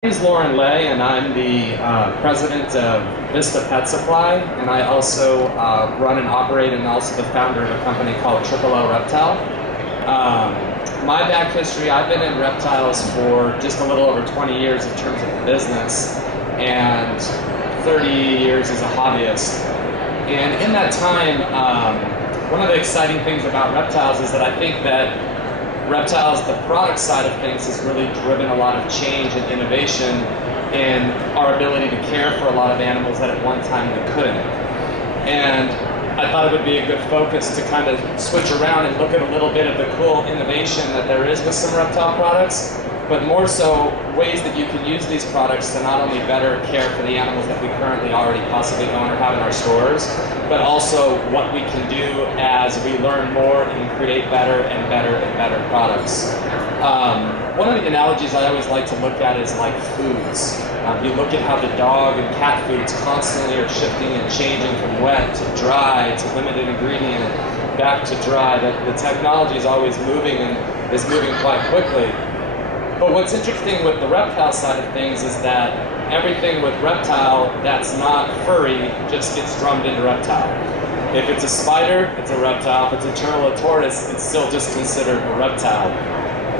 My name is Loren Leigh, and I'm the president of Vista Pet Supply, and I also run and operate and also the founder of a company called LLLReptile. My back history, I've been in reptiles for just a little over 20 years in terms of the business, and 30 years as a hobbyist. And in that time, one of the exciting things about reptiles is that I think that reptiles, the product side of things, has really driven a lot of change and innovation in our ability to care for a lot of animals that at one time we couldn't. And I thought it would be a good focus to kind of switch around and look at a little bit of the cool innovation that there is with some reptile products, but more so ways that you can use these products to not only better care for the animals that we currently already possibly own or have in our stores, but also what we can do as we learn more and create better and better and better products. One of the analogies I always like to look at is like foods. You look at how the dog and cat foods constantly are shifting and changing from wet to dry to limited ingredient back to dry. The technology is always moving and is moving quite quickly. But what's interesting with the reptile side of things is that everything with reptile that's not furry just gets drummed into reptile. If it's a spider, it's a reptile. If it's a turtle or tortoise, it's still just considered a reptile.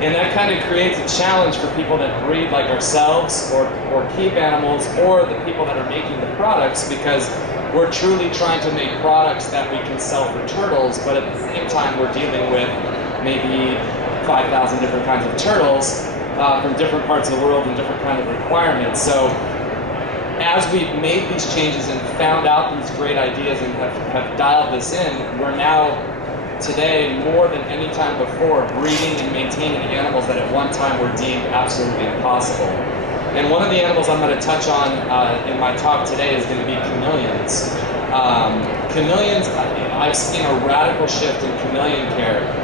And that kind of creates a challenge for people that breed like ourselves or keep animals, or the people that are making the products, because we're truly trying to make products that we can sell for turtles, but at the same time we're dealing with maybe 5,000 different kinds of turtles from different parts of the world and different kind of requirements. So as we've made these changes and found out these great ideas and have dialed this in, we're now today more than any time before breeding and maintaining animals that at one time were deemed absolutely impossible. And one of the animals I'm going to touch on in my talk today is going to be chameleons. Chameleons, I've seen a radical shift in chameleon care.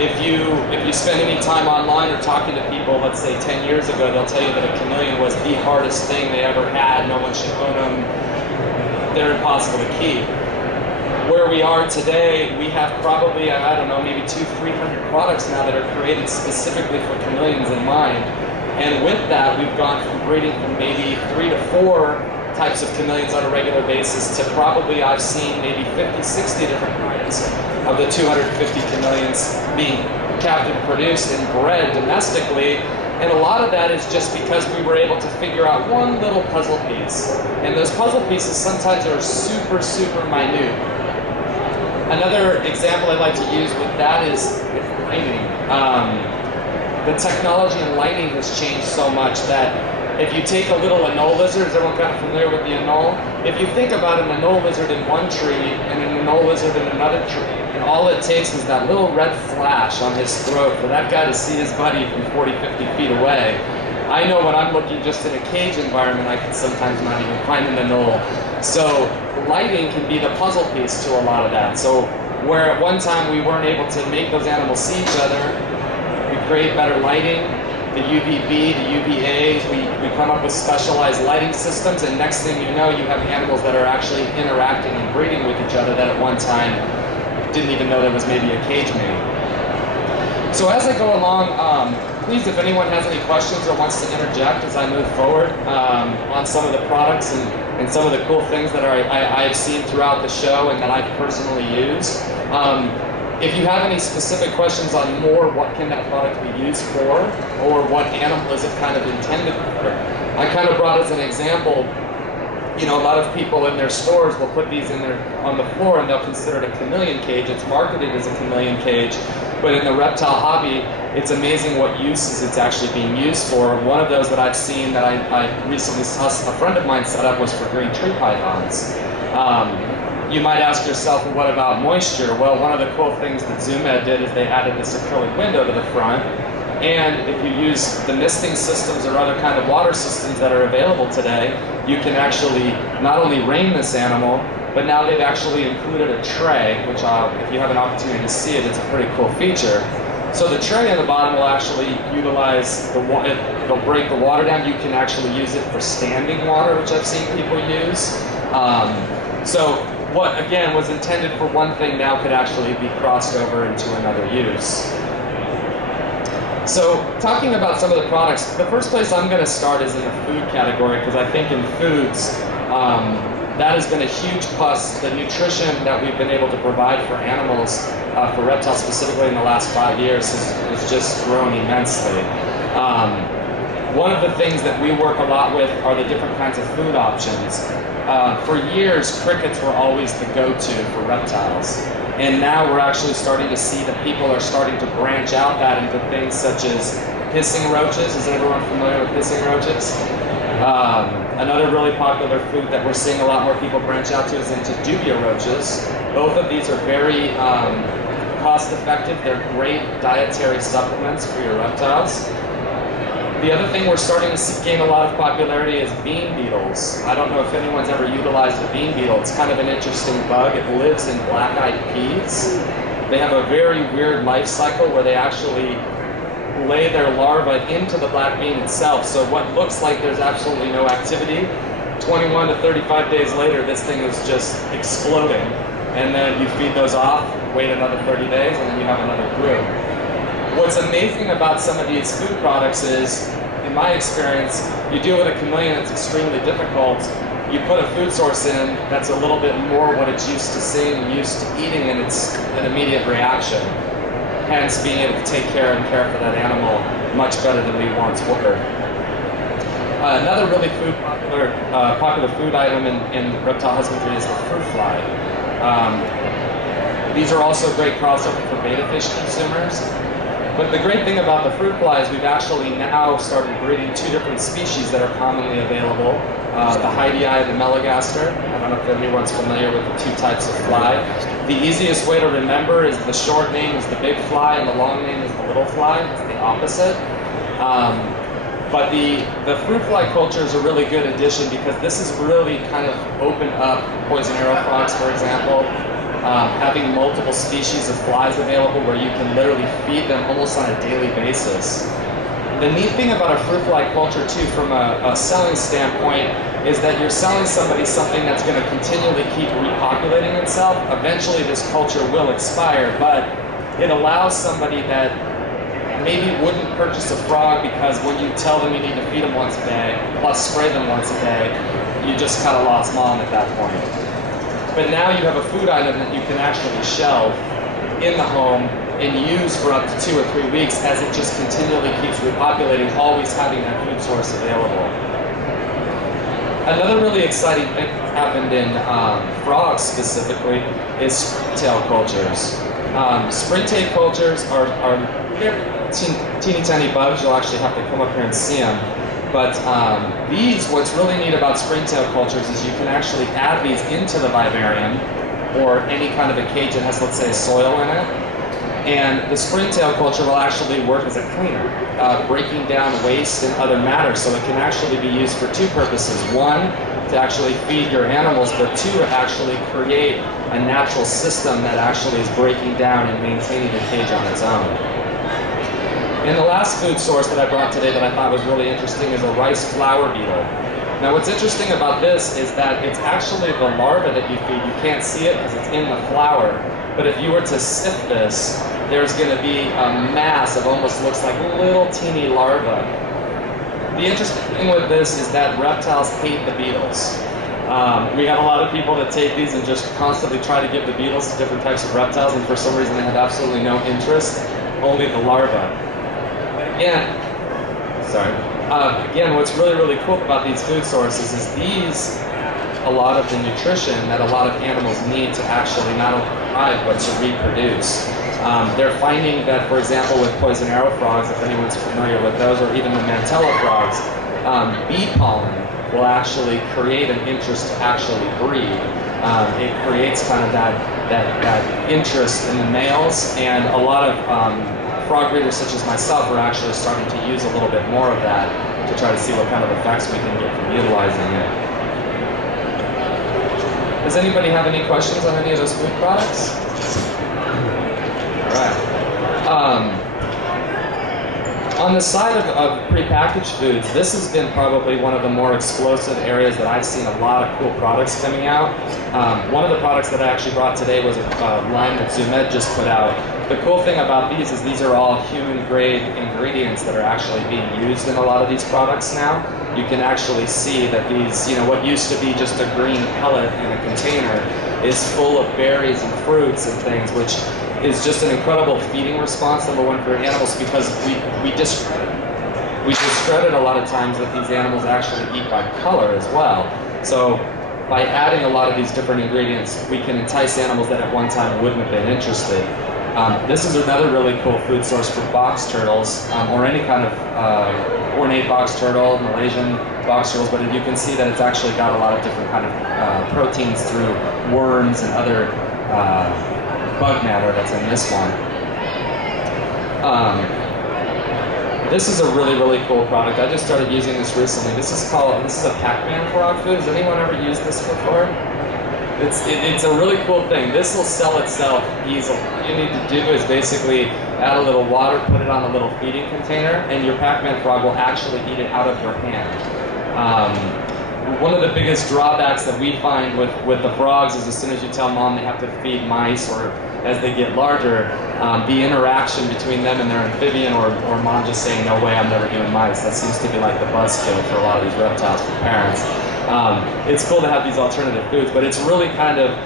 If you spend any time online or talking to people, let's say 10 years ago, they'll tell you that a chameleon was the hardest thing they ever had. No one should own them. They're impossible to keep. Where we are today, we have probably, I don't know, maybe 200-300 products now that are created specifically for chameleons in mind. And with that, we've gone from breeding from maybe 3 to 4 types of chameleons on a regular basis to probably, I've seen maybe 50, 60 different kinds of the 250 chameleons being captive produced and bred domestically. And a lot of that is just because we were able to figure out one little puzzle piece. And those puzzle pieces sometimes are super, super minute. Another example I'd like to use with that is lighting. The technology in lighting has changed so much that if you take a little anole lizard, is everyone kind of familiar with the anole? If you think about an anole lizard in one tree and an anole lizard in another tree, and all it takes is that little red flash on his throat for that guy to see his buddy from 40, 50 feet away. I know when I'm looking just in a cage environment, I can sometimes not even find an anole. So lighting can be the puzzle piece to a lot of that. So where at one time we weren't able to make those animals see each other, we create better lighting. The UVB, the UVA, we come up with specialized lighting systems, and next thing you know, you have animals that are actually interacting and breeding with each other that at one time didn't even know there was maybe a cage mate. So as I go along, please, if anyone has any questions or wants to interject as I move forward on some of the products and some of the cool things that I've seen throughout the show and that I personally use. If you have any specific questions on more what can that product be used for, or what animal is it kind of intended for, I kind of brought as an example, you know, a lot of people in their stores will put these on the floor and they'll consider it a chameleon cage. It's marketed as a chameleon cage, but in the reptile hobby, it's amazing what uses it's actually being used for. One of those that I've seen that I recently saw a friend of mine set up was for green tree pythons. You might ask yourself, well, what about moisture? Well, one of the cool things that ZooMed did is they added this acrylic window to the front. And if you use the misting systems or other kind of water systems that are available today, you can actually not only rain this animal, but now they've actually included a tray, which if you have an opportunity to see it, it's a pretty cool feature. So the tray on the bottom will actually utilize it'll break the water down. You can actually use it for standing water, which I've seen people use. So what, again, was intended for one thing now could actually be crossed over into another use. So talking about some of the products, the first place I'm going to start is in the food category, because I think in foods, that has been a huge plus. The nutrition that we've been able to provide for animals, for reptiles specifically in the last 5 years, has just grown immensely. One of the things that we work a lot with are the different kinds of food options. For years, crickets were always the go-to for reptiles. And now we're actually starting to see that people are starting to branch out that into things such as hissing roaches. Is everyone familiar with hissing roaches? Another really popular food that we're seeing a lot more people branch out to is into dubia roaches. Both of these are very cost-effective. They're great dietary supplements for your reptiles. The other thing we're starting to see gain a lot of popularity is bean beetles. I don't know if anyone's ever utilized a bean beetle. It's kind of an interesting bug. It lives in black-eyed peas. They have a very weird life cycle where they actually lay their larva into the black bean itself. So what looks like there's absolutely no activity, 21 to 35 days later, this thing is just exploding. And then you feed those off, wait another 30 days, and then you have another brood. What's amazing about some of these food products is, in my experience, you deal with a chameleon that's extremely difficult. You put a food source in that's a little bit more what it's used to seeing and used to eating, and it's an immediate reaction. Hence, being able to take care and care for that animal much better than we once were. Another really popular food item in reptile husbandry is the fruit fly. These are also great crossover for betta fish consumers. But the great thing about the fruit fly is we've actually now started breeding 2 different species that are commonly available. The Heidii and the Melanogaster. I don't know if anyone's familiar with the 2 types of fly. The easiest way to remember is the short name is the big fly and the long name is the little fly. It's the opposite. But the fruit fly culture is a really good addition because this has really kind of opened up poison arrow frogs, for example. Having multiple species of flies available where you can literally feed them almost on a daily basis. The neat thing about a fruit fly culture too, from a selling standpoint, is that you're selling somebody something that's going to continually keep repopulating itself. Eventually this culture will expire, but it allows somebody that maybe wouldn't purchase a frog because when you tell them you need to feed them once a day, plus spray them once a day, you just kind of lost mom at that point. But now you have a food item that you can actually shelve in the home and use for up to 2 or 3 weeks as it just continually keeps repopulating, always having that food source available. Another really exciting thing that happened in frogs specifically is springtail cultures. Springtail cultures are very teeny tiny bugs. You'll actually have to come up here and see them. But what's really neat about springtail cultures is you can actually add these into the vivarium or any kind of a cage that has, let's say, soil in it. And the springtail culture will actually work as a cleaner, breaking down waste and other matter. So it can actually be used for 2 purposes. 1, to actually feed your animals, but 2, to actually create a natural system that actually is breaking down and maintaining the cage on its own. And the last food source that I brought today that I thought was really interesting is a rice flower beetle. Now what's interesting about this is that it's actually the larva that you feed. You can't see it because it's in the flower. But if you were to sift this, there's going to be a mass of almost looks like little teeny larvae. The interesting thing with this is that reptiles hate the beetles. We have a lot of people that take these and just constantly try to give the beetles to different types of reptiles, and for some reason they have absolutely no interest, only the larvae. Again, what's really, really cool about these food sources is a lot of the nutrition that a lot of animals need to actually not only thrive, but to reproduce. They're finding that, for example, with poison arrow frogs, if anyone's familiar with those, or even the mantella frogs, bee pollen will actually create an interest to actually breed. It creates kind of that interest in the males, and a lot of frog breeders such as myself are actually starting to use a little bit more of that to try to see what kind of effects we can get from utilizing it. Does anybody have any questions on any of those food products? All right. On the side of prepackaged foods, this has been probably one of the more explosive areas that I've seen a lot of cool products coming out. One of the products that I actually brought today was a line that Zoomed just put out. The cool thing about these are all human grade ingredients that are actually being used in a lot of these products now. You can actually see that these, what used to be just a green pellet in a container is full of berries and fruits and things, which is just an incredible feeding response, number one, for your animals, because we discredit a lot of times that these animals actually eat by color as well. So by adding a lot of these different ingredients, we can entice animals that at one time wouldn't have been interested. This is another really cool food source for box turtles, or any kind of ornate box turtle, Malaysian box turtles, but you can see that it's actually got a lot of different kind of proteins through worms and other bug matter that's in this one. This is a really, really cool product. I just started using this recently. This is a Pac-Man frog food. Has anyone ever used this before? It's a really cool thing. This will sell itself easily. All you need to do is basically add a little water, put it on a little feeding container, and your Pac-Man frog will actually eat it out of your hand. One of the biggest drawbacks that we find with the frogs is as soon as you tell mom they have to feed mice, or as they get larger, the interaction between them and their amphibian, or mom just saying, no way, I'm never doing mice. That seems to be like the buzzkill for a lot of these reptiles for parents. It's cool to have these alternative foods, but it's really kind of,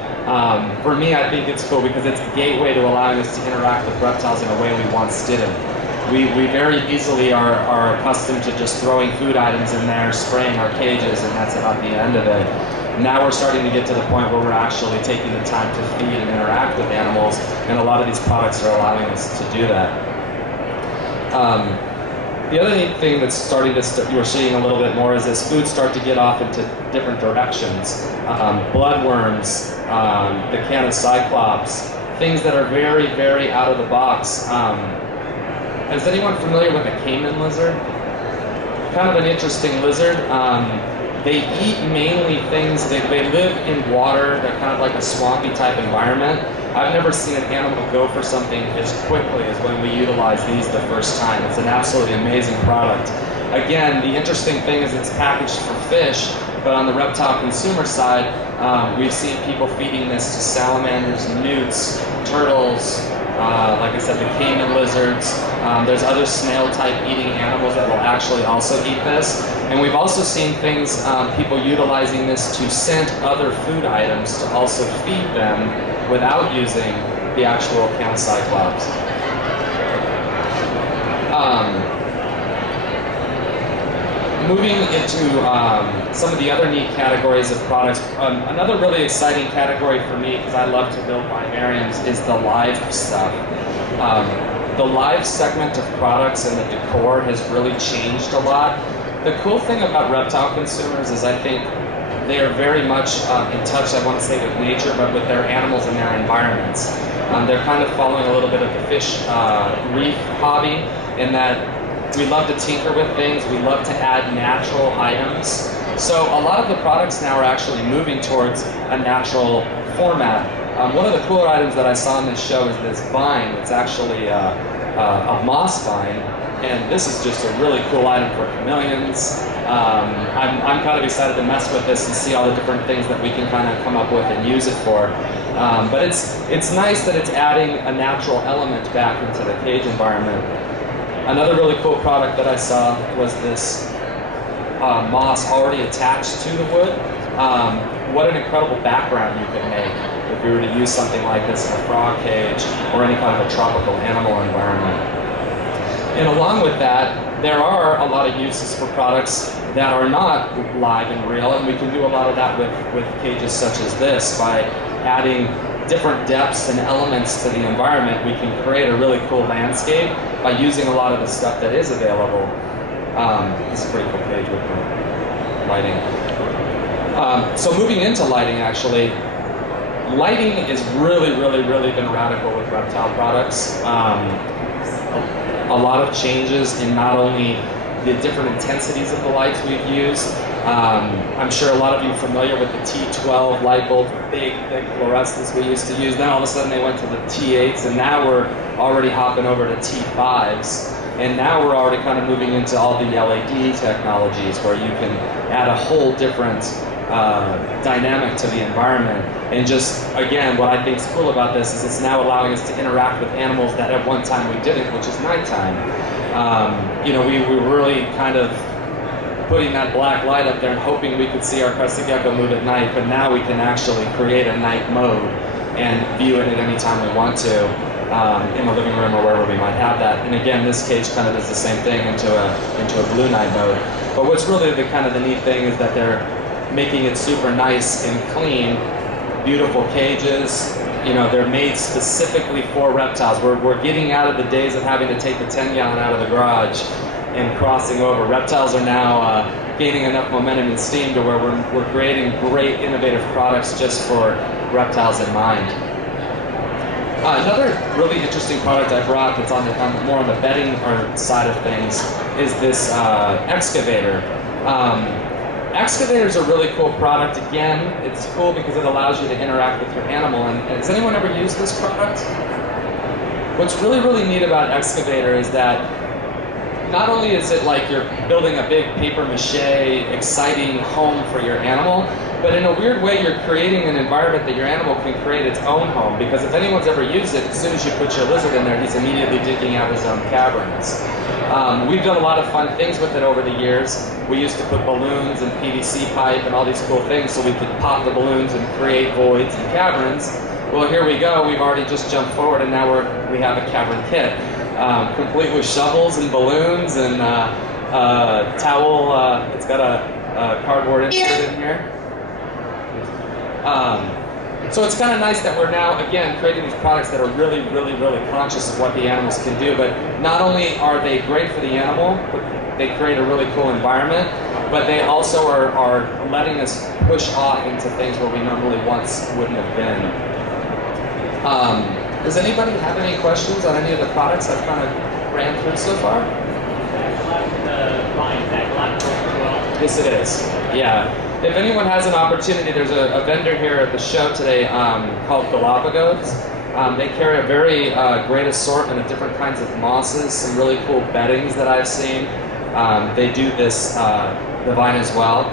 for me, I think it's cool because it's the gateway to allowing us to interact with reptiles in a way we once didn't. We very easily are accustomed to just throwing food items in there, spraying our cages, and that's about the end of it. Now we're starting to get to the point where we're actually taking the time to feed and interact with animals, and a lot of these products are allowing us to do that. The other neat thing that's we're seeing a little bit more is as foods start to get off into different directions. Bloodworms, the Canis cyclops, things that are very, very out of the box. Is anyone familiar with a caiman lizard? Kind of an interesting lizard. They eat mainly things, they live in water, they're kind of like a swampy type environment. I've never seen an animal go for something as quickly as when we utilize these the first time. It's an absolutely amazing product. Again, the interesting thing is it's packaged for fish, but on the reptile consumer side, we've seen people feeding this to salamanders, newts, turtles, like I said, the caiman lizards. There's other snail-type eating animals that will actually also eat this. And we've also seen things, people utilizing this to scent other food items to also feed them without using the actual Canis cyclops. Moving into some of the other neat categories of products, another really exciting category for me, because I love to build vivariums, is the live stuff. The live segment of products and the decor has really changed a lot. The cool thing about reptile consumers is I think they are very much in touch, I want to say, with nature, but with their animals and their environments. They're kind of following a little bit of the fish reef hobby, in that we love to tinker with things, we love to add natural items. So a lot of the products now are actually moving towards a natural format. One of the cooler items that I saw in this show is this vine. It's actually a moss vine, and this is just a really cool item for chameleons. I'm kind of excited to mess with this and see all the different things that we can kind of come up with and use it for. But it's nice that it's adding a natural element back into the cage environment. Another really cool product that I saw was this moss already attached to the wood. What an incredible background you could make if you were to use something like this in a frog cage or any kind of a tropical animal environment. And along with that, there are a lot of uses for products that are not live and real, and we can do a lot of that with cages such as this. By adding different depths and elements to the environment, we can create a really cool landscape by using a lot of the stuff that is available. This is a pretty cool page with the lighting. So moving into lighting, actually, lighting is really been radical with reptile products. A lot of changes in not only the different intensities of the lights we've used. I'm sure a lot of you are familiar with the T12 light bulb, big, thick fluorescence we used to use. Then all of a sudden they went to the T8s, and now we're already hopping over to T5s. And now we're already kind of moving into all the LED technologies where you can add a whole different dynamic to the environment. And just, again, what I think is cool about this is it's now allowing us to interact with animals that at one time we didn't, which is nighttime. You know, we were really kind of putting that black light up there and hoping we could see our crested gecko move at night, but now we can actually create a night mode and view it at any time we want to, in the living room or wherever we might have that. And again, this cage kind of does the same thing into a blue night mode. But what's really the kind of the neat thing is that they're making it super nice and clean, beautiful cages. You know, they're made specifically for reptiles. We're getting out of the days of having to take the 10-gallon out of the garage and crossing over. Reptiles are now gaining enough momentum and steam to where we're creating great innovative products just for reptiles in mind. Another really interesting product I brought that's more on the bedding side of things is this excavator. Excavator is a really cool product. Again, it's cool because it allows you to interact with your animal. And has anyone ever used this product? What's really, really neat about excavator is that not only is it like you're building a big paper mache, exciting home for your animal, but in a weird way you're creating an environment that your animal can create its own home. Because if anyone's ever used it, as soon as you put your lizard in there, he's immediately digging out his own caverns. We've done a lot of fun things with it over the years. We used to put balloons and PVC pipe and all these cool things so we could pop the balloons and create voids and caverns. Well, here we go. We've already just jumped forward and now we have a cavern kit. Complete with shovels and balloons and towel. It's got a cardboard insert in here. So it's kind of nice that we're now, again, creating these products that are really, really, really conscious of what the animals can do. But not only are they great for the animal, but they create a really cool environment, but they also are letting us push off into things where we normally once wouldn't have been. Does anybody have any questions on any of the products I've kind of ran through so far? Yes, it is. Yeah. If anyone has an opportunity, there's a vendor here at the show today called Galapagos. They carry a very great assortment of different kinds of mosses, some really cool beddings that I've seen. They do this the vine as well.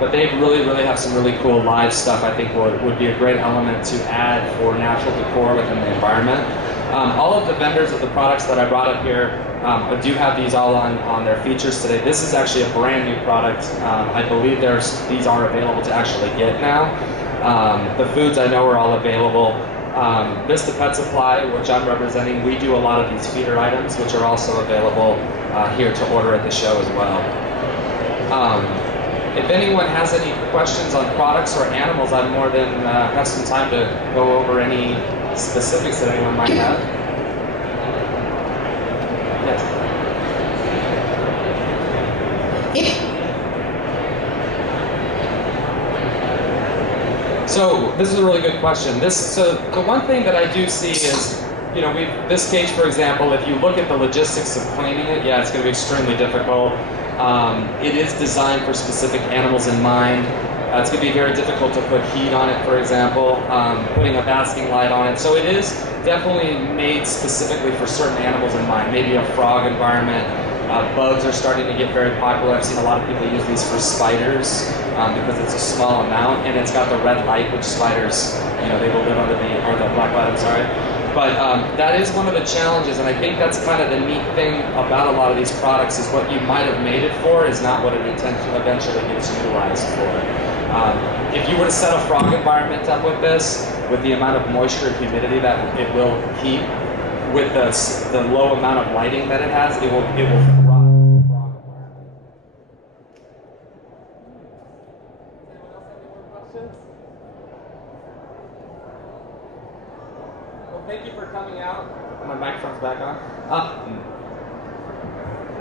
But they really, really have some really cool live stuff I think would be a great element to add for natural decor within the environment. All of the vendors of the products that I brought up here do have these all on their features today. This is actually a brand new product. I believe these are available to actually get now. The foods I know are all available. Vista Pet Supply, which I'm representing, we do a lot of these feeder items, which are also available here to order at the show as well. If anyone has any questions on products or animals, I'm more than have some time to go over any specifics that anyone might have. Yes. So this is a really good question. So the one thing that I do see is, you know, this cage, for example, if you look at the logistics of cleaning it, yeah, it's going to be extremely difficult. It is designed for specific animals in mind. It's going to be very difficult to put heat on it, for example, putting a basking light on it. So it is definitely made specifically for certain animals in mind, maybe a frog environment. Bugs are starting to get very popular. I've seen a lot of people use these for spiders because it's a small amount, and it's got the red light, which spiders, you know, they will live under or the black light, I'm sorry. But that is one of the challenges, and I think that's kind of the neat thing about a lot of these products is what you might have made it for is not what it eventually gets utilized for. If you were to set a frog environment up with this, with the amount of moisture and humidity that it will keep, with the low amount of lighting that it has, it will thrive in a frog environment. Anyone else have any more questions? Well, thank you for coming out. My microphone's back on.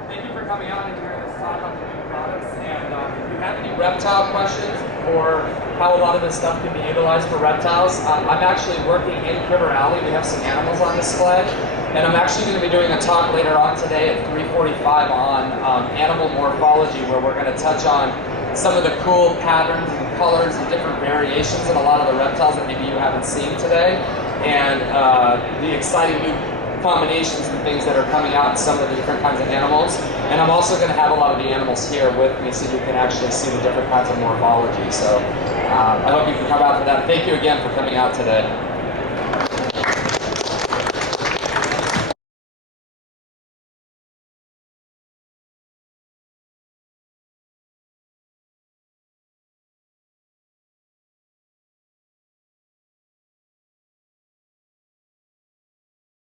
Thank you for coming out and hearing us talk about the new products. And if you have any reptile questions or how a lot of this stuff can be utilized for reptiles, I'm actually working in River Alley. We have some animals on display. And I'm actually going to be doing a talk later on today at 3:45 on animal morphology, where we're going to touch on some of the cool patterns and colors and different variations in a lot of the reptiles that maybe you haven't seen today. And the exciting new combinations and things that are coming out in some of the different kinds of animals. And I'm also going to have a lot of the animals here with me so you can actually see the different kinds of morphology. So I hope you can come out for that. Thank you again for coming out today.